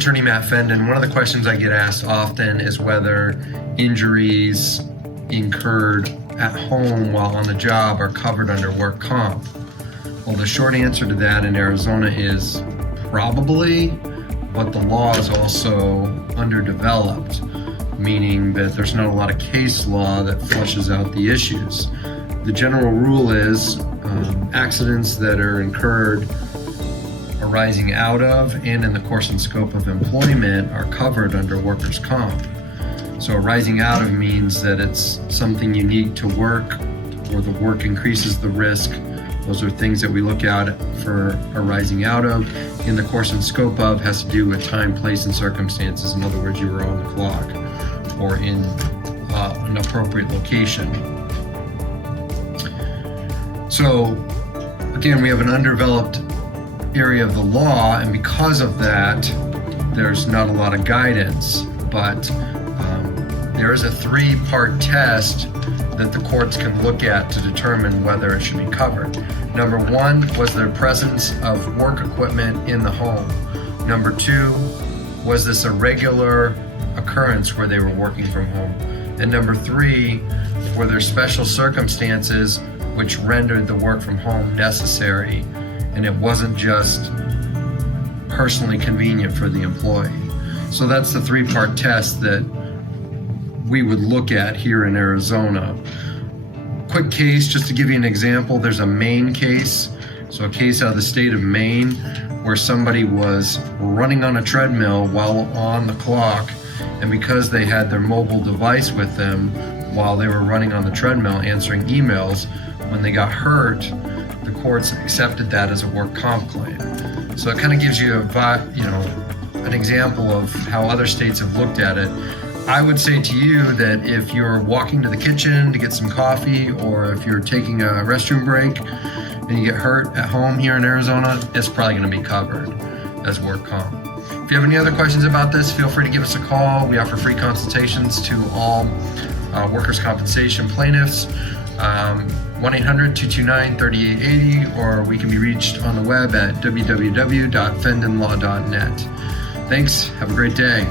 attorney Matt Fendon. One of the questions I get asked often is whether injuries incurred at home while on the job are covered under work comp. Well, the short answer to that in Arizona is probably, but the law is also underdeveloped, meaning that there's not a lot of case law that flushes out the issues. The general rule is accidents that are incurred arising out of and in the course and scope of employment are covered under workers' comp. So arising out of means that it's something unique to work or the work increases the risk. Those are things that we look at for arising out of. In the course and scope of has to do with time, place, and circumstances. In other words, you were on the clock or in an appropriate location. So again, we have an undeveloped area of the law, and because of that, there's not a lot of guidance, but there is a three-part test that the courts can look at to determine whether it should be covered. Number one, was there presence of work equipment in the home? Number two, was this a regular occurrence where they were working from home? And number three, were there special circumstances which rendered the work from home necessary, and it wasn't just personally convenient for the employee? So that's the three-part test that we would look at here in Arizona. Quick case, just to give you an example, there's a Maine case. So a case out of the state of Maine where somebody was running on a treadmill while on the clock, and because they had their mobile device with them while they were running on the treadmill answering emails, when they got hurt, the courts accepted that as a work comp claim. So it kind of gives you an example of how other states have looked at it. I would say to you that if you're walking to the kitchen to get some coffee, or if you're taking a restroom break and you get hurt at home here in Arizona, it's probably going to be covered as work comp. If you have any other questions about this, feel free to give us a call. We offer free consultations to all workers' compensation plaintiffs. 1-800-229-3880, or we can be reached on the web at www.fendonlaw.net. Thanks. Have a great day.